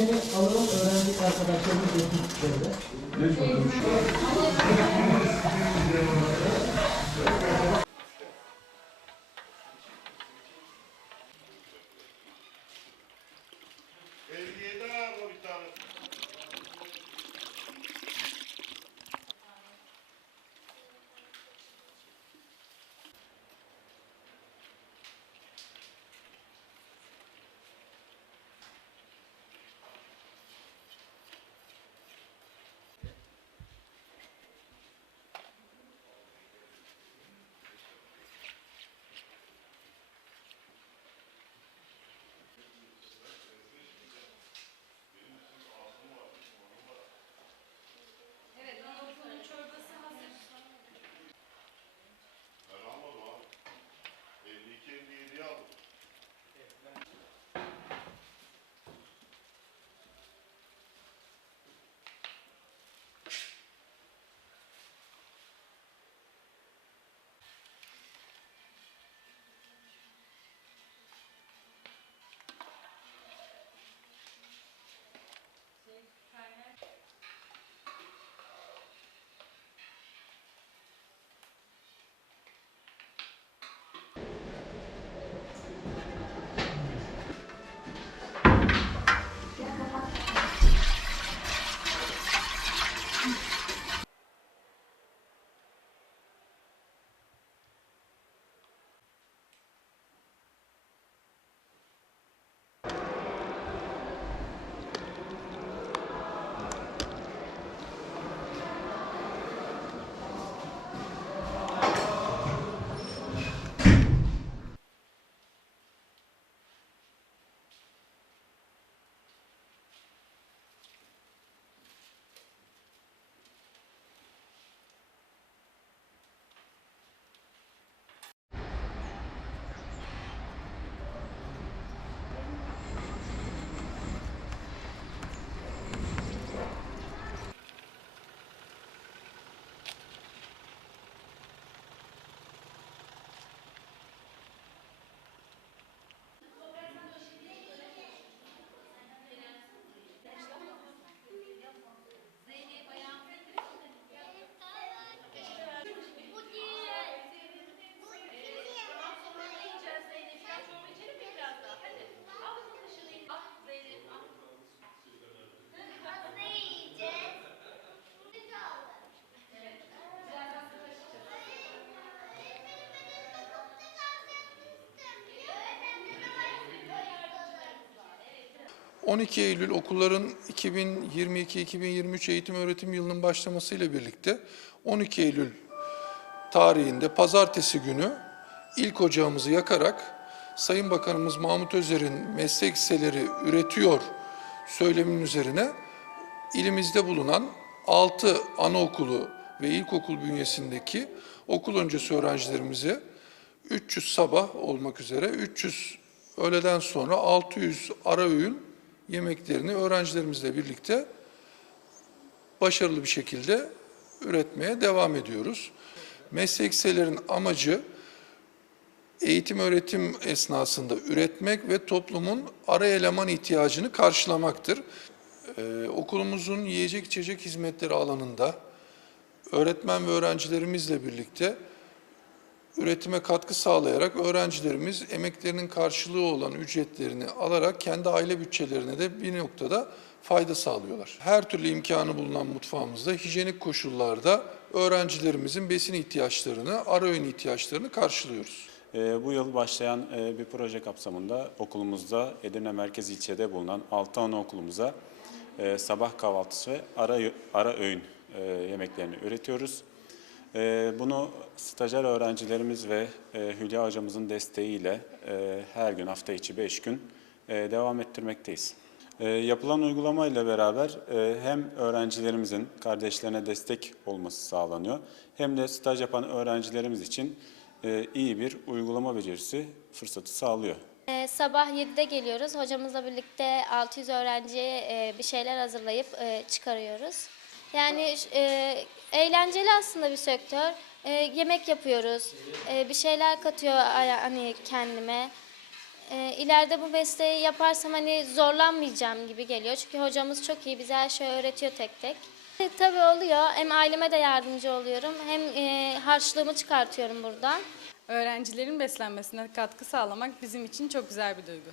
Seni alalım öğrenci arkadaşlarımız yapıp böyle. 12 Eylül okulların 2022-2023 eğitim öğretim yılının başlamasıyla birlikte 12 Eylül tarihinde pazartesi günü ilk ocağımızı yakarak Sayın Bakanımız Mahmut Özer'in meslek liseleri üretiyor söylemin üzerine ilimizde bulunan 6 anaokulu ve ilkokul bünyesindeki okul öncesi öğrencilerimize 300 sabah olmak üzere 300 öğleden sonra 600 ara öğün yemeklerini öğrencilerimizle birlikte başarılı bir şekilde üretmeye devam ediyoruz. Meslek liselerin amacı eğitim öğretim esnasında üretmek ve toplumun ara eleman ihtiyacını karşılamaktır. Ee, okulumuzun yiyecek içecek hizmetleri alanında öğretmen ve öğrencilerimizle birlikte üretime katkı sağlayarak öğrencilerimiz emeklerinin karşılığı olan ücretlerini alarak kendi aile bütçelerine de bir noktada fayda sağlıyorlar. Her türlü imkanı bulunan mutfağımızda hijyenik koşullarda öğrencilerimizin besin ihtiyaçlarını, ara öğün ihtiyaçlarını karşılıyoruz. Ee, Bu yıl başlayan e, bir proje kapsamında okulumuzda Edirne Merkez ilçede bulunan 6 anaokulumuza e, sabah kahvaltısı ve ara, ara öğün e, yemeklerini üretiyoruz. E, Bunu stajyer öğrencilerimiz ve e, Hülya hocamızın desteğiyle e, her gün hafta içi 5 gün e, devam ettirmekteyiz. Yapılan uygulamayla beraber hem öğrencilerimizin kardeşlerine destek olması sağlanıyor hem de staj yapan öğrencilerimiz için iyi bir uygulama becerisi fırsatı sağlıyor. Ee, sabah 7'de geliyoruz. Hocamızla birlikte 600 öğrenciye bir şeyler hazırlayıp çıkarıyoruz. Yani eğlenceli aslında bir sektör. E, yemek yapıyoruz. E, bir şeyler katıyor hani kendime. e, ileride bu mesleği yaparsam hani zorlanmayacağım gibi geliyor. Çünkü hocamız çok iyi, bize her şeyi öğretiyor tek tek. E, tabii oluyor. Hem aileme de yardımcı oluyorum hem e, harçlığımı çıkartıyorum buradan. Öğrencilerin beslenmesine katkı sağlamak bizim için çok güzel bir duygu.